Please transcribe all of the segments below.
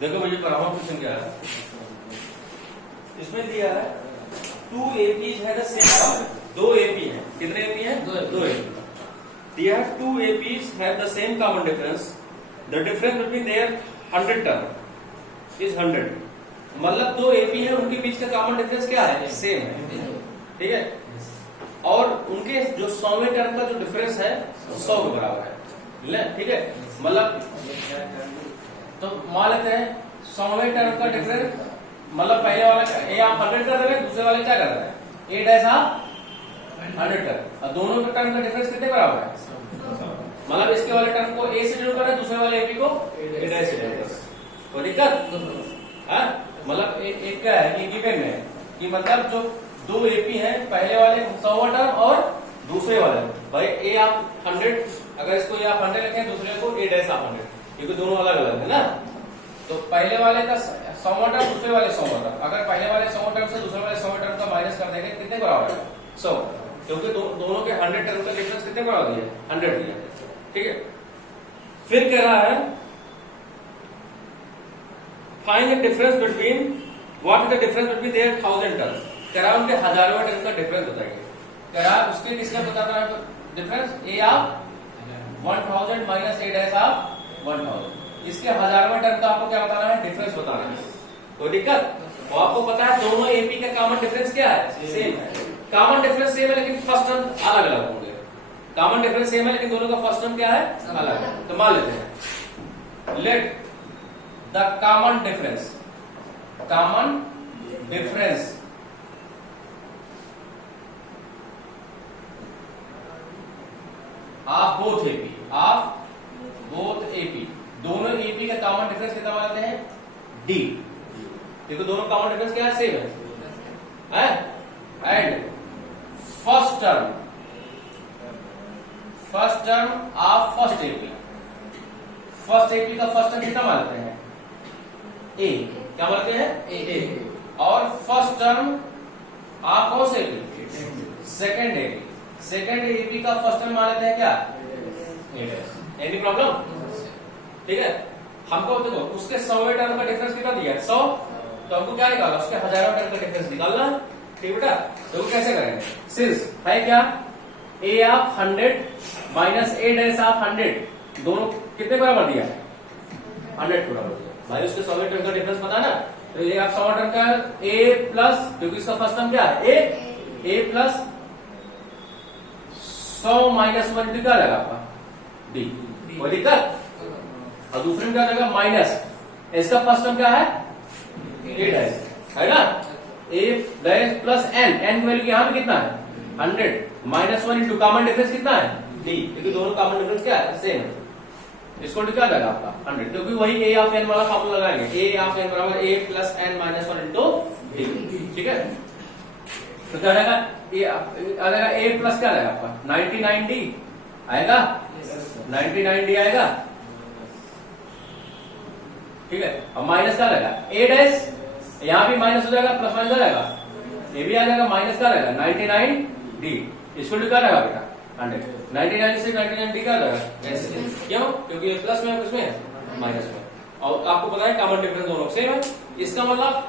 देखो मुझे पढ़ाओ क्वेश्चन क्या है। इसमें दिया है 2 APs है द सेम कॉमन, 2 AP है, कितने AP है? 2 AP दिया है। 2 APs have the same common difference, the difference between their 100 term is 100। मतलब 2 AP है, उनके बीच का कॉमन डिफरेंस क्या है? सेम है, ठीक है। और उनके जो 100वें टर्म का जो डिफरेंस है 100 के बराबर है, ले ठीक है। मतलब तो मान लेते हैं 100वें टर्म का डिफरेंस, मतलब पहले वाला ए आप 100 कर रहे हैं, दूसरे वाले क्या कर रहे हैं? ए डैश आप 100 कर, और दोनों के टर्म का डिफरेंस कितने बराबर है? मतलब इसके वाले टर्म को ए से जोड़ कर रहे हैं, दूसरे वाले एपी को ए डैश से जोड़ कर। कोई दिक्कत है? मतलब एक क्या है कि गिवन है कि मतलब जो 2 एपी हैं, पहले वाले 100वां टर्म और दूसरे वाले भाई ए आप 100, अगर इसको ए आप 100 लिखें, दूसरे को ए डैश आप 100, क्योंकि दोनों अलग अलग है ना। तो पहले वाले का 100वां टर्म, दूसरे वाले 100वां टर्म, अगर पहले वाले 100वां टर्म से दूसरे वाले 100वां टर्म का माइनस कर देंगे कितने बराबर है? 100, क्योंकि दोनों के 100 टर्म का डिफरेंस कितने बराबर दिया? 100 दिया, ठीक है। फिर कह रहा है find the difference between, what is the difference between their 1000 term. कह रहा है उनके हजारों टर्म का डिफरेंस बताइए। कह रहा है उसके किसका बताना है डिफरेंस? ए आप 1000 माइनस ए डैश आप 1000, इसके हजारवें टर्म का आपको क्या बताना है? डिफरेंस बताना है। कोई दिक्कत? तो आपको पता है दोनों एपी का कॉमन डिफरेंस क्या है? सेम है। कॉमन डिफरेंस सेम है लेकिन फर्स्ट टर्म अलग अलग होंगे। कॉमन डिफरेंस सेम है लेकिन दोनों का फर्स्ट टर्म क्या है? अलग है। तो मान लेते हैं let the common difference of both AP, दोनों एपी का कॉमन डिफरेंस कितना मानते हैं? डी। देखो दोनों कॉमन डिफरेंस क्या है? सेम है। And first term of first AP का फर्स्ट टर्म कितना मानते हैं? ए। क्या मानते हैं? ए। और फर्स्ट टर्म ऑफ कौन से एपी? सेकेंड एपी का फर्स्ट टर्म मान लेते हैं क्या? Any problem? ठीक है। हमको देखो उसके 100वें टर्म का डिफरेंस कितना दिया है? 100। तो हमको क्या निकालना? उसके हजारों टर्म का डिफरेंस निकालना, ठीक बेटा। तो कैसे करेंगे? सिंस है क्या ए आप 100 माइनस ए डैश आप 100, दोनों कितने बराबर दिया है? 100 के बराबर दिया भाई। उसके 100वें टर्म का डिफरेंस पता ना, तो ये आप 100 टर्म का ए प्लस, क्योंकि इसका फर्स्ट टर्म क्या है? ए प्लस 100 माइनस 1 क्या लगा आपका? डी। कोई दिक्कत? और दूसरे में क्या लगा? माइनस, इसका फर्स्ट टर्म क्या है? ए डैश है ना। ए डैश प्लस एन की वैल्यू यहाँ पे कितना है? 100 माइनस 1 इंटू कॉमन डिफरेंस कितना है? डी, क्योंकि दोनों कॉमन डिफरेंस क्या है? सेम है। इसको क्या लगा आपका? 100, क्योंकि वही ए ऑफ एन वाला फॉर्मूला लगाएंगे। ए ऑफ एन बराबर A plus N minus 1 into D, ठीक है। तो क्या रहेगा? ए प्लस क्या रहेगा आपका? 99D आएगा, 99D आएगा, ठीक है। अब माइनस क्या लगा? ए डैश, यहां भी माइनस हो जाएगा, प्लस माइनस आ जाएगा, ये भी आ जाएगा, माइनस क्या रहेगा? 99D। इसको क्या रहेगा बेटा? 100। 99 से 99D क्या रहेगा? ऐसे। क्यों? क्योंकि ये प्लस में है, किसमें है? माइनस में। और आपको पता है कॉमन डिफरेंस दोनों सेम है। इसका मतलब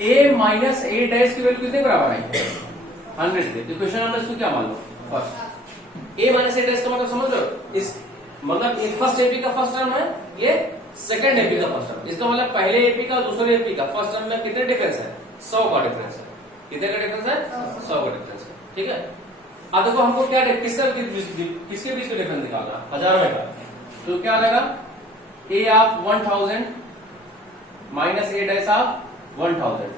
ए माइनस ए डैश की वैल्यू कितने बराबर है? 100 के। तो क्वेश्चन नंबर इसको क्या मान लो? First A minus A dash का मतलब समझ लो, इस मतलब फर्स्ट एपी का फर्स्ट टर्म है, ये सेकंड एपी का फर्स्ट टर्म। इसका मतलब पहले एपी का दूसरे एपी का फर्स्ट टर्म में कितने डिफरेंस है? 100 का डिफरेंस है। कितने का डिफरेंस है? 100 का डिफरेंस है, ठीक है। अब देखो हमको क्या किसके बीच का डिफरेंस निकालना? हजारों का। तो क्या आएगा? A of 1000 minus A dash of 1000।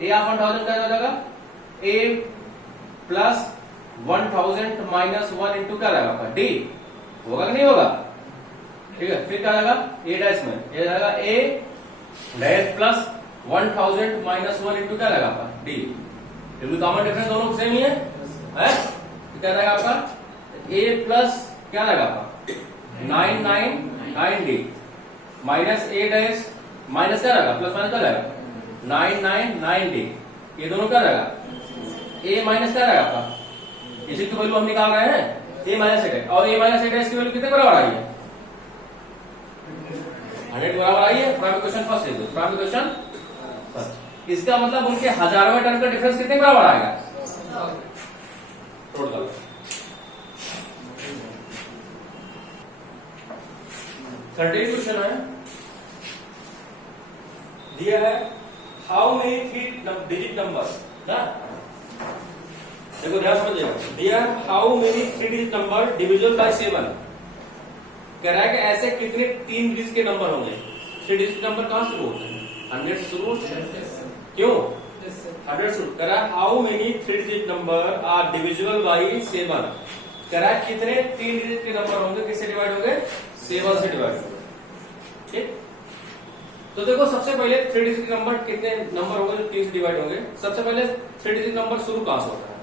A of 1000 क्या हो जाएगा? ए प्लस 1000 माइनस 1 इंटू क्या रहेगा आपका? डी। होगा कि नहीं होगा? ठीक है। फिर क्या आएगा? ए डैश में ये जाएगा ए डैश प्लस 1000 माइनस 1 इंटू क्या रहेगा आपका? डी। क्योंकि कॉमन डिफरेंस दोनों सेम ही है। तो क्या रहेगा आपका? ए प्लस क्या रहेगा आपका? 999D minus A dash minus क्या रहेगा? प्लस माइनस क्या रहेगा? 999D। ये दोनों क्या रहेगा? ए माइनस क्या रहेगा आपका? इसी की वैल्यू हम निकाल रहे हैं, ए माइनस ए, और ए माइनस ए की वैल्यू कितने बराबर आई है? 100 बराबर आई है, प्राइमरी क्वेश्चन फर्स्ट है, प्राइमरी क्वेश्चन फर्स्ट। इसका मतलब उनके हजारवें टर्म का डिफरेंस कितने बराबर आएगा? टोटल। थर्टीन क्वेश्चन है, दिया है हाउ मेनी 3 डिजिट नंबर ना, देखो ध्यान समझिएगा, दिया how many 3 digit number divisible by 7, कह रहा है कि ऐसे कितने 3 डिजिट के नंबर होंगे। 3 डिजिट नंबर कहां शुरू होते हैं? 100 से शुरू होते हैं, क्यों? 100 शुरू। कह रहा है how many 3 digit number are divisible by 7, कह रहा है कितने 3 डिजिट के नंबर होंगे, किससे डिवाइड होंगे? 7 से डिवाइड होंगे। ठीक, तो देखो सबसे पहले 3 डिजिट नंबर कितने नंबर होंगे जो 3 से डिवाइड होंगे? सबसे पहले 3 डिजिट नंबर शुरू कहां से होता है?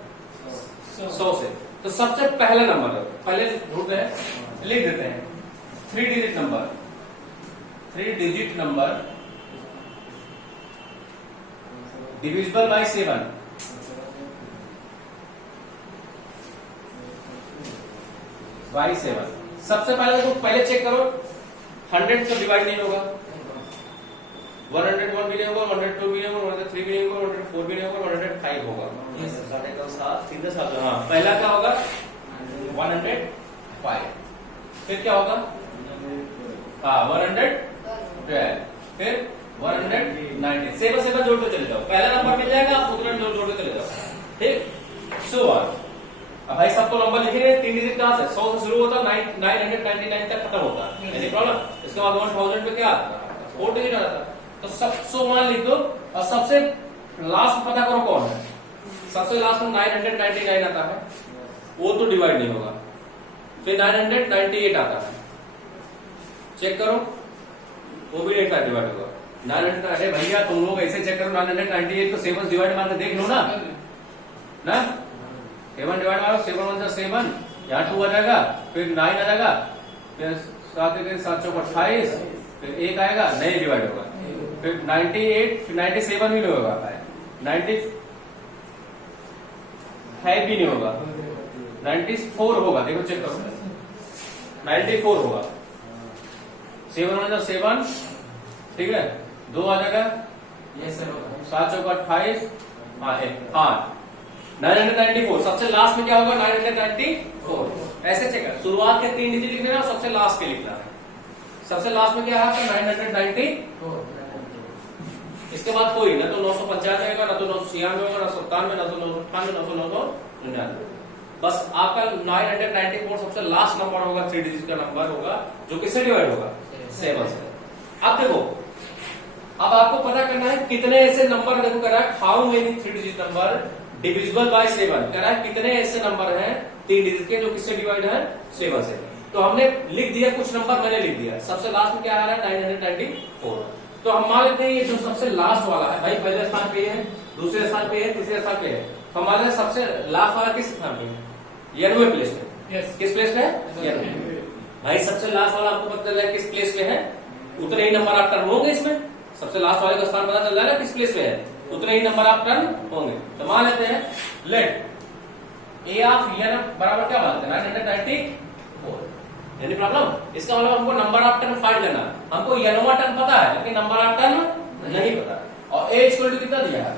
100 से। तो सबसे पहला नंबर पहले ढूंढते हैं, लिख देते हैं 3 digit number, 3 digit number divisible by 7, by 7। सबसे पहले देखो, पहले चेक करो 100 से डिवाइड नहीं होगा, 101 भी नहीं होगा, 102 भी नहीं होगा, 103 भी नहीं होगा, 104 भी नहीं होगा, 105 होगा। सीधे साथ हाँ, पहला क्या होगा? 105, फिर क्या होगा? हाँ 112, फिर 190, 7 जोड़ते चले जाओ, पहला नंबर मिल जाएगा, आप उतना जोड़ते चले जाओ। ठीक, सो अब भाई सबको नंबर लिखे हैं, 3 डिजिट कहां से? 100 से शुरू होता, 999 तक खत्म होता, एनी प्रॉब्लम? इसके बाद 1000 पे क्या आता? 4 डिजिट आता। तो सब 101 लिख दो, और सबसे लास्ट पता करो कौन है। सबसे लास्ट में 999 आता है, वो तो डिवाइड नहीं होगा। फिर 998 आता है, चेक करो, वो भी नहीं डिवाइड होगा। 900, अरे भैया तुम लोग ऐसे चेक करो, 998 को 7 डिवाइड मार के देख लो ना, 7 डिवाइड मारो, 7 1 जा 7, यहाँ 2 आ जाएगा, फिर 9 आ जाएगा, फिर 7 चौक 28, फिर 1 आएगा, नहीं डिवाइड होगा। फिर 98, फिर 97 भी नहीं होगा, 95 भी नहीं होगा, 94 होगा, देखो चेक करो, 94 होगा, 7 1 जा 7, ठीक है, 2 आ जाएगा, ये 7 चौक 28, हाँ 994। सबसे लास्ट में क्या होगा? 994। ऐसे चेक कर, शुरुआत के 3 डिजिट लिखना है और सबसे लास्ट के लिखना है। सबसे लास्ट में क्या है आपका? 994। इसके बाद कोई ना तो 995 होगा, ना तो 996 होगा, ना 97, ना तो 998, ना तो 999। बस आपका 994 सबसे लास्ट नंबर होगा, 3 डिजिट का नंबर होगा, जो किससे डिवाइड होगा? 7 से। अब देखो, अब आपको पता करना है कितने ऐसे नंबर, देखो कह रहा है how many 3 digit number divisible by 7, कह रहा है कितने ऐसे नंबर हैं 3 डिजिट के जो किससे डिवाइड है? 7 से। तो हमने लिख दिया, कुछ नंबर मैंने लिख दिया। सबसे लास्ट में क्या आ रहा है? 994। तो हम मान लेते हैं ये जो सबसे लास्ट वाला है भाई, पहले स्थान पे है, दूसरे स्थान पे है, तीसरे स्थान पे है, तो हमारे सबसे लास्ट वाला किस स्थान पे है? 90वें प्लेस पे। किस प्लेस पे है? 90। भाई सबसे लास्ट वाला आपको पता चल जाए किस प्लेस पे है, उतने ही नंबर आप टर्न होंगे इसमें। सबसे लास्ट वाले का स्थान पता चल जाएगा किस प्लेस पे है, उतने ही नंबर आप टर्न होंगे। तो मान लेते हैं लेट ए ऑफ एन बराबर क्या मानते हैं? 994। Any problem? इसका मतलब हमको नंबर ऑफ टर्न फाइंड करना, हमको एनवा टर्न पता है लेकिन नंबर ऑफ टर्न नहीं पता। और ए इक्वल टू कितना दिया है?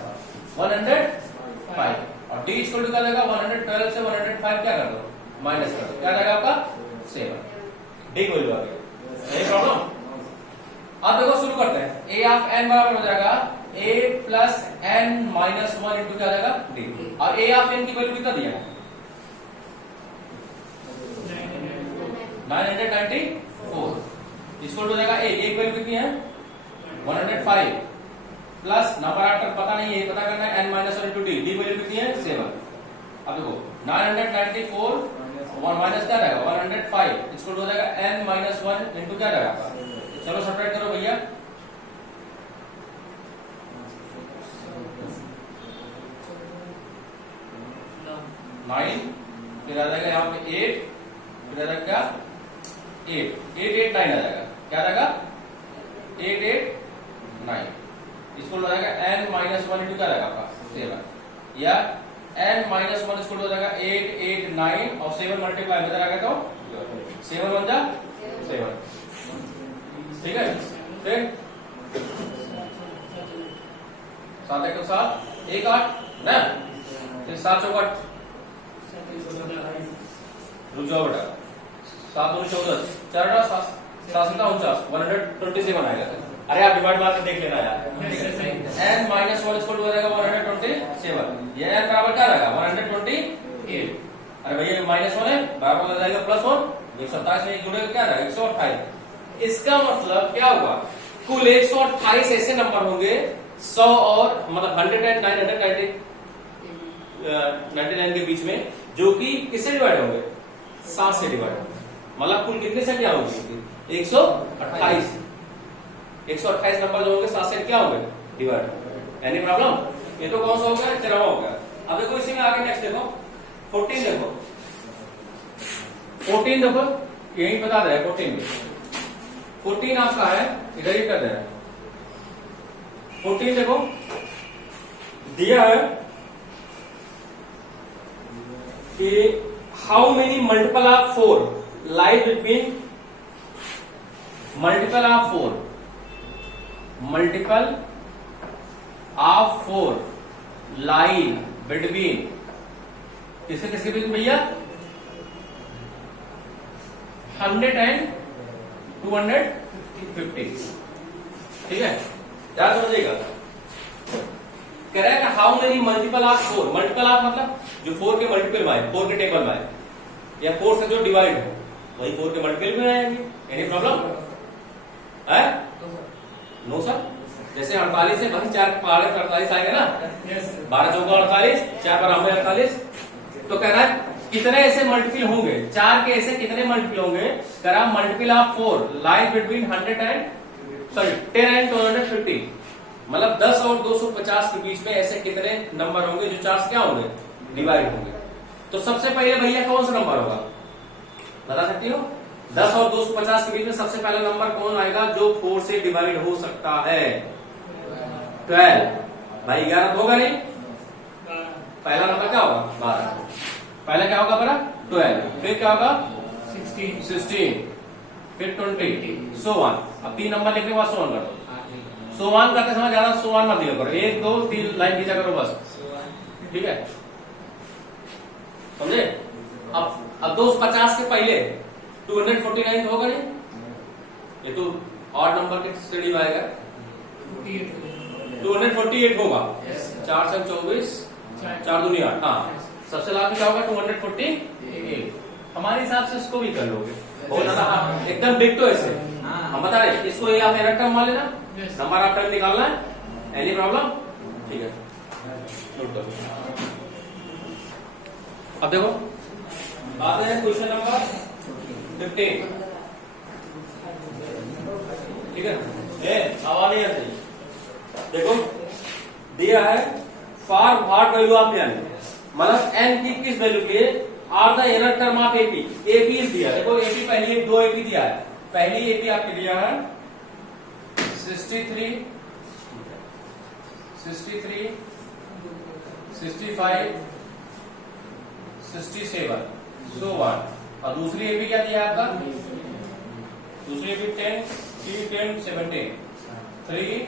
105। और डी इक्वल टू क्या देगा? 112 से 105 क्या कर दो? माइनस कर दो, क्या जाएगा आपका? 7। डी वैल्यू आ गई। Any problem? अब देखो शुरू करते हैं। ए ऑफ एन बराबर हो जाएगा a plus N minus 1 into क्या जाएगा? डी। और ए ऑफ एन की वैल्यू कितना दिया है? 994। इसको हो जाएगा ए, एक वैल्यू कितनी है? 105 प्लस नंबर आफ्टर पता नहीं है, पता करना है, n minus 1 into d. D value कितनी है? 7। अब देखो 994 1 माइनस क्या जाएगा? 105 इसको हो जाएगा एन माइनस 1 इंटू क्या जाएगा आपका? चलो सेपरेट करो भैया। 9, फिर आ जाएगा यहाँ पे 8, फिर आ जाएगा क्या? 8 8 9 आ जाएगा, क्या आ जाएगा? 8 8 9। इसको हो जाएगा n माइनस 1 इंटू क्या जाएगा आपका? 7। या n माइनस 1 इसको हो जाएगा 8 8 9 और 7 मल्टीप्लाई में आ गया तो 7 1 जा 7। ठीक है, फिर 7 1 7 1 8 ना, फिर 7 4 रुक जाओ बेटा, 7 2 14 4 8 7 7 49 127 आएगा। अरे आप डिवाइड मार के देख लेना यार। n माइनस 1 इक्वल टू हो जाएगा 127। ये n बराबर क्या रहेगा 128। अरे भैया माइनस 1 है, बराबर हो जाएगा प्लस 1, 127 में जुड़ेगा क्या रहेगा 128। इसका मतलब क्या होगा, कुल 128 ऐसे नंबर होंगे 100 और मतलब 100 एंड 999 के बीच में, जो कि किससे डिवाइड होंगे 7 से डिवाइड होंगे। मतलब कुल कितने संख्या होंगी 128। 128 नंबर जो होंगे 7 से क्या होंगे डिवाइड। Any problem? ये तो कौन सा हो गया 13वां हो गया। अब देखो इसी में आगे नेक्स्ट देखो 14 देखो, 14 देखो यही बता रहा है 14 में। 14 आपका है इधर ही कर दे रहा है। 14 देखो दिया है कि how many multiple of 4 lie between multiple of 4 multiple of 4 lie between किसके किसके बीच भैया 100 एंड 250। ठीक है, याद समझिएगा। कह रहा है कि how many multiple of 4, multiple of मतलब जो 4 के मल्टीपल में आए, 4 के टेबल में आए या 4 से जो डिवाइड हो वही 4 के मल्टीपल में आएंगे। एनी प्रॉब्लम है? No sir. जैसे 48 है वही 4 पहाड़े 48 आएगा ना, 12 चौका 48, 4 बराबर 48। तो कह रहा है कितने ऐसे मल्टीपल होंगे, 4 के ऐसे कितने मल्टीपल होंगे। कह रहा multiple of 4 lies between 10 and 250। मतलब 10 और 250 के बीच में ऐसे कितने नंबर होंगे जो 4 से क्या होंगे डिवाइड होंगे। तो सबसे पहले भैया कौन सा नंबर होगा बता सकती हो? 10 और 250 के बीच में सबसे पहला नंबर कौन आएगा जो 4 से डिवाइड हो सकता है? 12। भाई 11 तो होगा नहीं, पहला नंबर क्या होगा 12। पहला क्या होगा बड़ा 12, फिर क्या होगा 16, फिर 20, सो वन। अब 3 नंबर लिखने के बाद सो वन कर दो। सो वन करते समय ज्यादा सो वन मत दिया करो, 1 2 3 लाइन खींचा करो बस। ठीक है, समझे? अब 250 के पहले 249 होगा नहीं, ये तो ऑड नंबर के स्टडी में आएगा। 248 होगा, 4 से 24, 4 दूनी 8। हाँ, सबसे लास्ट में क्या होगा 248। हमारे हिसाब से इसको भी कर लोगे, बहुत ज्यादा एकदम डिक्टो ऐसे हम बता रहे। इसको ये आप एरर टर्म मान लेना, नंबर आप टर्म निकालना है। Any problem? ठीक है, नोट करो। अब देखो आते हैं क्वेश्चन नंबर 15। ठीक है, आवाज नहीं आती। देखो दिया है for what value of n, मतलब n की किस वैल्यू के लिए are the inner term of AP. AP दिया, देखो एपी पहली 2 एपी दिया है। पहली एपी आपके दिया है 63, 65, 67, सो वन। और दूसरी एपी क्या दिया आपका? दूसरी एपी 10, 3, 10, 17, 3,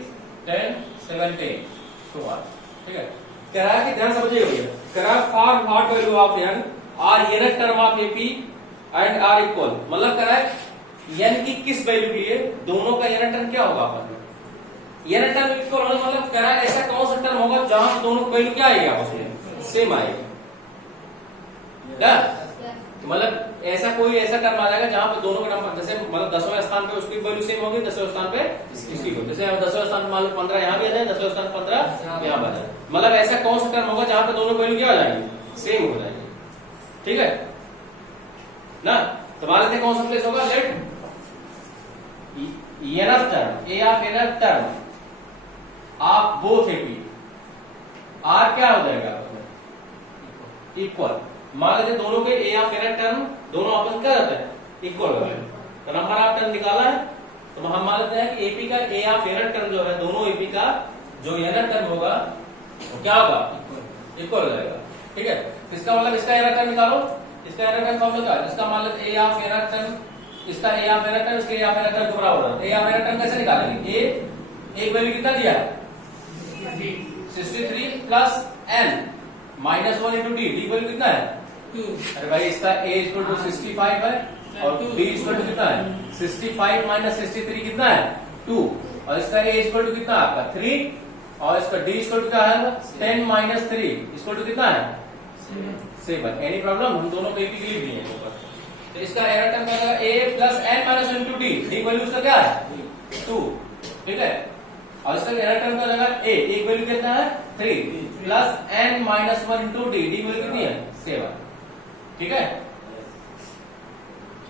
10, 17, सो वन। ठीक है, कह रहा है कि ध्यान समझिए भैया, कह रहा है for what value of n are inner term of AP and are equal. मतलब कह रहा है n की किस वैल्यू के लिए दोनों का इनर टर्म क्या होगा आपस में। इनर टर्म इक्वल होने मतलब कह रहा है ऐसा कौन सा टर्म होगा जहां दोनों की वैल्यू क्या आएगी आपस में सेम आएगी। मतलब ऐसा कोई ऐसा टर्म आ जाएगा जहां पे दोनों का नंबर, जैसे मतलब 10वें स्थान पे उसकी वैल्यू सेम होगी, 10वें स्थान पे इसकी वैल्यू। जैसे 10वें स्थान पे मान लो 15 यहाँ भी आ जाए, 10वें स्थान 15 यहाँ आ जाए। मतलब ऐसा कौन सा टर्म होगा जहां पे दोनों वैल्यू क्या हो जाएगी सेम हो जाएगी। ठीक है ना, तो मान लेते कौन सा प्लेस होगा, let inner term a of inner term of both AP are क्या हो जाएगा इक्वल। मान लेते दोनों के ए ऑफ इनर टर्म दोनों आपस में क्या रहता है इक्वल हो जाएगा। तो नंबर ऑफ टर्म निकाला है, तो हम मान लेते हैं कि एपी का ए ऑफ इनर टर्म जो है, दोनों एपी का जो इनर टर्म होगा वो क्या होगा इक्वल हो जाएगा। ठीक है, इसका मतलब इसका इनर टर्म निकालो। इसका इनर टर्म फॉर्मूला क्या है, इसका मान लेते ए ऑफ इनर टर्म इसका ए ऑफ एरर टर्म इसके ए ऑफ एरर टर्म के बराबर होता है। ए ऑफ एरर टर्म कैसे निकालेंगे? ए एक वैल्यू कितना दिया है? 63 plus n minus 1 into d. D value कितना है? 2। अरे भाई इसका a इक्वल टू 65 है और d इक्वल टू कितना है? 65 माइनस 63 कितना है? 2। और इसका a इक्वल टू कितना आपका? 3 और इसका d इक्वल टू क्या है? 10 माइनस 3 इक्वल टू कितना है? 7। Any problem? हम दोनों को एक ही लिख दिए ऊपर। तो इसका एरर टर्म क्या होगा? a plus n minus 1 into d. D value उसका क्या है? 2। ठीक है। और इसका एरर टर्म क्या हो जाएगा? a एक वैल्यू कितना है? 3 plus n minus 1 into d. D value कितनी है? 7। ठीक है।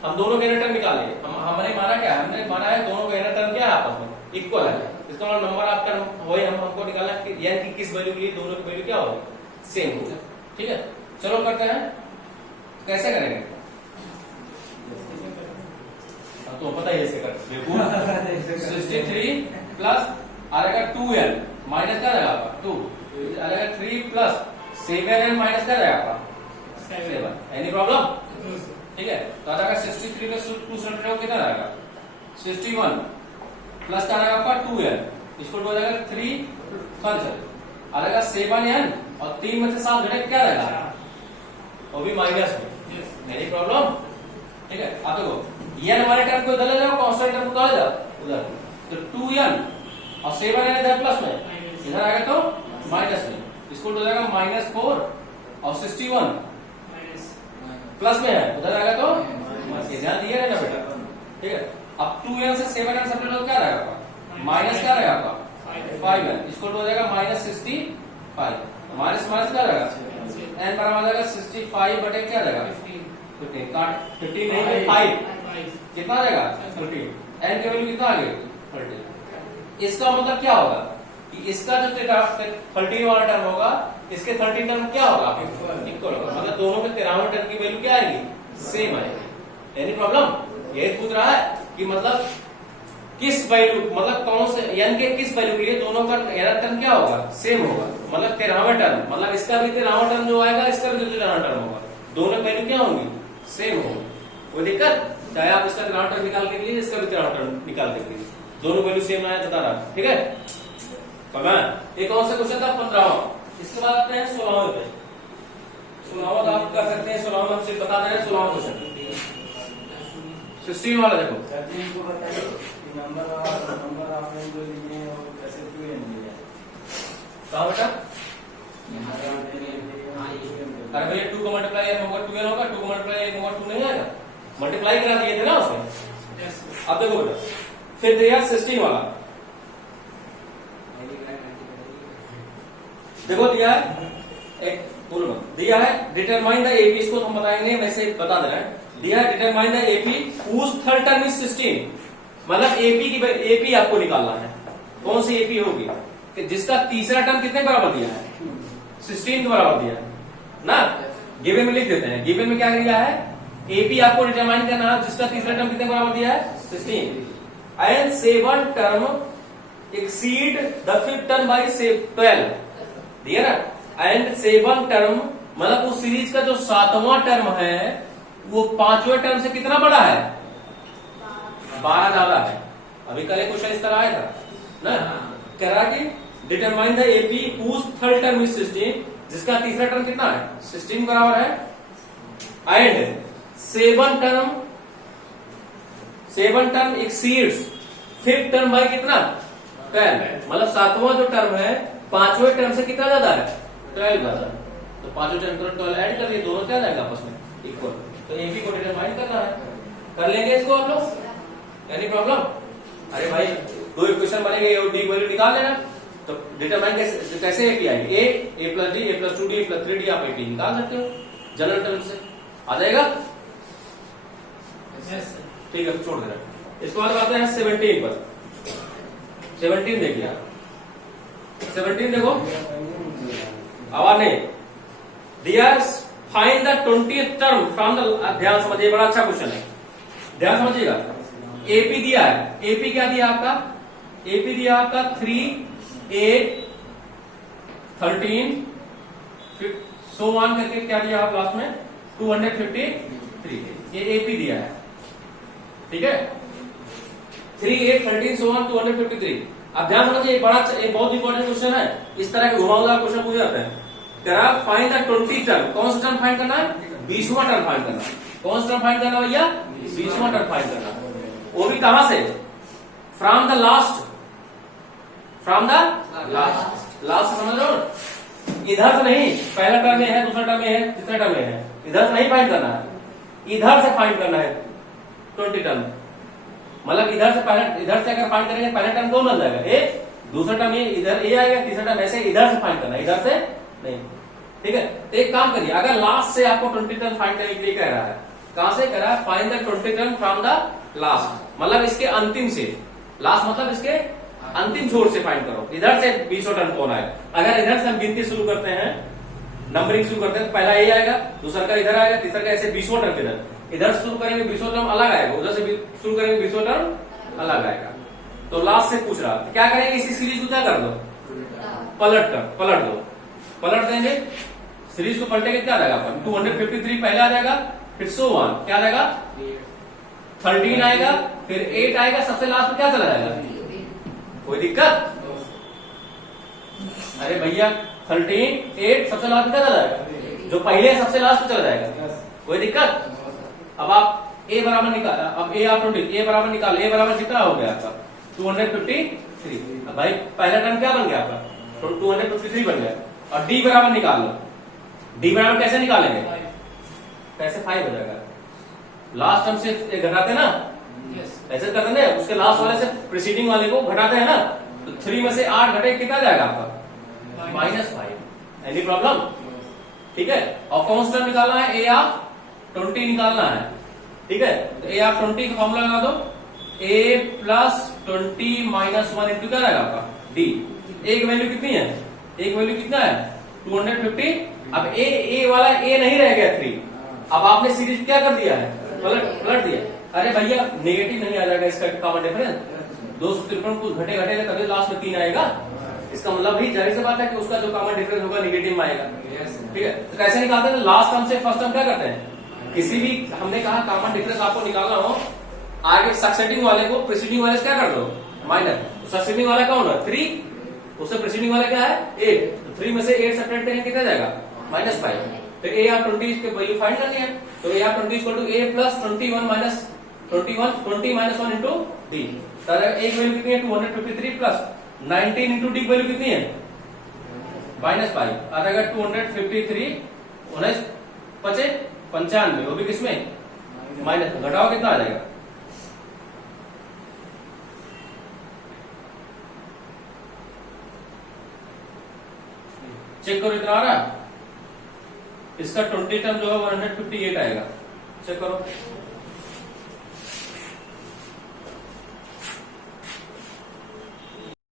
हम दोनों के एरर टर्म निकाले। हमने माना क्या? हमने माना है दोनों का एरर टर्म क्या है? आपस में इक्वल है। इसका मतलब नंबर आपका वही हमको निकालना कि n की किस वैल्यू के लिए दोनों की वैल्यू क्या होगी? सेम होगी। ठीक है। चलो करते हैं। कैसे करेंगे? तो पता ही ऐसे करते 63 प्लस आएगा 2n माइनस क्या रहेगा आपका? 2 आएगा 3 प्लस 7n माइनस क्या रहेगा आपका? 7। Any problem? ठीक है। तो आएगा 63 में 2 सेंटर कितना रहेगा? 61 प्लस क्या रहेगा आपका? 2n इसको हो जाएगा 3 कैंसिल आएगा 7n और 3 में से 7 घटे क्या रहेगा? वो भी माइनस में। Any problem? ठीक है। आप देखो n वाले टर्म को इधर ले जाओ, कांस्टेंट टर्म को ले जाओ उधर। तो 2n और 7n इधर प्लस में, इधर आएगा तो माइनस में। इसको हो जाएगा -4 और 61 प्लस में है, उधर आएगा तो ध्यान दिया है ना बेटा। ठीक है। अब 2n से 7n सेपरेट हो क्या रहेगा? माइनस क्या रहेगा आपका? 5n। इसको हो जाएगा -65 माइनस माइनस क्या रहेगा? n बराबर आ जाएगा 65 बटे क्या रहेगा? 15 काट 15 नहीं 5 कितना आ जाएगा? 13। n की वैल्यू कितना आ गई? 13। इसका मतलब क्या होगा कि इसका जो 13 वाला टर्म होगा इसके 13 टर्म क्या होगा? इक्वल होगा। मतलब दोनों के 13वें टर्म की वैल्यू क्या आएगी? सेम आएगी। Any problem? ये पूछ रहा है कि मतलब किस वैल्यू, मतलब कौन से n के किस वैल्यू के लिए दोनों का एरर टर्म क्या होगा? सेम होगा। मतलब 13वां टर्म, मतलब इसका भी 13वां टर्म जो आएगा इसका भी 13वां टर्म होगा। दोनों वैल्यू क्या होंगी? सेम होगी। कोई दिक्कत? चाहे आप इसका 13वां टर्म निकाल के लिए इसका भी 13वां टर्म निकाल के लिए, दोनों वैल्यू सेम आया बता रहा। ठीक है। एक और सा क्वेश्चन था 15वां। इसके बाद आते हैं 16वें पे। 16वां तो आप कर सकते हैं। 16वां हम सिर्फ बता दे रहे हैं। 16वां क्वेश्चन 16 वाला देखो। नंबर आपने जो लिए वो कैसे क्यों दिया? कहाँ बेटा? अरे भैया 2 का मल्टीप्लाई होगा 2n होगा, 2 का मल्टीप्लाई होगा 2 नहीं आएगा। मल्टीप्लाई करा दिए थे ना उसमें। अब देखो बेटा फिर दिया 16 वाला। देखो दिया है एक बोलो दिया है डिटरमाइन द एपी। इसको हम बताएंगे, वैसे बता दे रहे हैं। दिया है determine the AP whose third term is 16। मतलब एपी आपको निकालना है। कौन सी एपी होगी कि जिसका तीसरा टर्म कितने बराबर दिया है? 16 के बराबर दिया है ना। गिवन में लिख देते हैं। गिवन में क्या दिया है? एपी आपको डिटरमाइन करना है जिसका तीसरा टर्म कितने बराबर दिया है? 16 and 7 term exceed the fifth term bye 12 दिया ना। एंड 7 टर्म मतलब उस सीरीज का जो 7वां टर्म है वो 5वें टर्म से कितना बड़ा है? 12 ज्यादा है। अभी कल एक क्वेश्चन इस तरह आया था ना, कह रहा कि determine the AP whose third term is 16, जिसका तीसरा टर्म कितना है? 16 बराबर है। And 7 term exceeds fifth term by कितना? 12। मतलब 7वां जो टर्म है 5वें टर्म से कितना ज्यादा है? 12 ज्यादा। तो 5वें टर्म को 12 ऐड कर लिए, दोनों क्या जाएगा आपस में? इक्वल। तो एपी को डिटरमाइन करना है। कर लेंगे इसको आप लोग? Any problem? अरे भाई 2 इक्वेशन बनेंगे और डी वैल्यू निकाल लेना। तो डिटरमाइन कैसे एपी आएगी? ए प्लस डी, ए प्लस 2डी, ए प्लस 3डी आप एपी निकाल सकते हो जनरल टर्म से। आ जाएगा? ठीक है, छोड़ देना। इसके बाद आते हैं 17 पर। 17 देखिए, 17 देखो, आवाज नहीं दिया। Find the 20th term from the, ध्यान समझिए, बड़ा अच्छा क्वेश्चन है, ध्यान समझिएगा। एपी दिया है। एपी क्या दिया आपका? एपी दिया आपका 3, 8, 13, सो वन करके क्या दिया आप लास्ट में? 253। ये एपी दिया है। ठीक है, 3, 8, 13, so on 253। अब ध्यान समझिए, एक बहुत इंपॉर्टेंट क्वेश्चन है, इस तरह के घुमावदार क्वेश्चन पूछे जाते हैं। करा फाइंड द 20 टर्म, कौन सा टर्म फाइंड करना है? 20वां टर्म फाइंड करना है। कौन सा टर्म फाइंड करना भैया? 20वां टर्म फाइंड करना है। वो भी कहां से? From the last, from the last समझ रहे हो? इधर से नहीं, पहला टर्म में है, दूसरा टर्म में है, तीसरा टर्म में है, इधर से नहीं फाइंड करना है, इधर से फाइंड करना है 20 टर्म। मतलब इधर से अगर फाइंड करेंगे पहला टर्म कौन बन जाएगा? ए, दूसरा टर्म ये इधर ए आएगा, तीसरा टर्म ऐसे इधर से फाइंड करना है, इधर से नहीं। ठीक है, तो एक काम करिए, अगर लास्ट से आपको 20 टर्म फाइंड करने के लिए कह रहा है, कहां से कह रहा है? Find the 20 term from the last, मतलब इसके अंतिम से, लास्ट मतलब इसके अंतिम छोर से फाइंड करो, इधर से 20 टर्म कौन आएगा। अगर इधर से हम गिनती शुरू करते हैं, नंबरिंग शुरू करते हैं, तो पहला ए आएगा, दूसरा का इधर आएगा, तीसरा का ऐसे 20 टर्म इधर शुरू करेंगे 20 टर्म अलग आएगा, उधर से शुरू करेंगे 20 टर्म अलग आएगा। तो लास्ट से पूछ रहा, तो क्या करेंगे? इसी सीरीज को क्या कर दो? पलट देंगे, सीरीज को पलटेंगे, क्या आ जाएगा? 253 पहले आ जाएगा, फिर so on, क्या आ जाएगा? 13 आएगा, फिर 8 आएगा, सबसे लास्ट में क्या चला जाएगा? कोई दिक्कत? अरे भैया 13, 8 सबसे लास्ट में क्या चला जाएगा? जो पहले है सबसे लास्ट में चला जाएगा, कोई दिक्कत? अब आप ए बराबर निकाल, अब ए आप 20, ए बराबर निकाल, ए बराबर कितना हो गया आपका? 253। अब भाई पहला टर्म क्या बन गया आपका? 253 बन गया। और डी बराबर निकाल लो, डी बराबर कैसे निकालेंगे? कैसे 5 हो जाएगा? लास्ट टर्म से घटाते ना, ऐसे करते ना, उसके लास्ट वाले से प्रीसीडिंग वाले को घटाते हैं ना, तो 3 में से 8 घटे कितना जाएगा आपका? -5। Any problem? ठीक है, और कौन सा टर्म निकालना है? ए ऑफ 20 निकालना है। ठीक है, तो ए ऑफ 20 का फॉर्मूला लगा दो, a प्लस 20 माइनस 1 इंटू क्या रहेगा आपका? डी। एक वैल्यू कितनी है? एक वैल्यू कितना है? 250। अब ए वाला ए नहीं रह गया 3, अब आपने सीरीज क्या कर दिया है? पलट दिया। अरे भैया नेगेटिव नहीं आ जाएगा इसका कॉमन डिफरेंस? 253 को घटे तभी लास्ट में 3 आएगा। इसका मतलब भी जाहिर सी बात है कि उसका जो कॉमन डिफरेंस होगा निगेटिव में आएगा। ठीक है, तो कैसे निकालते हैं? लास्ट टर्म से फर्स्ट टर्म क्या करते हैं? किसी भी, हमने कहा कॉमन डिफरेंस आपको निकालना हो, आगे सक्सेडिंग वाले को प्रीसीडिंग वाले से क्या कर दो? माइनस। सक्सेडिंग वाला कौन है? 3, उससे प्रीसीडिंग वाला क्या है? 8। तो 3 में से 8 सब्ट्रैक्ट करेंगे, कितना जाएगा? -5। फिर ए ऑफ 20 के वैल्यू फाइंड करनी है, तो A of 20 equal to A plus 21 minus 20 minus 1 into D. एक वैल्यू कितनी है? 253 प्लस 19 इंटू डी वैल्यू कितनी है? -5 आ जाएगा। 253 19 पचे 95, वो भी किसमें? माइनस। घटाओ कितना आ जाएगा? चेक करो, इतना आ रहा। इसका 20 टर्म जो है 158 आएगा। चेक करो।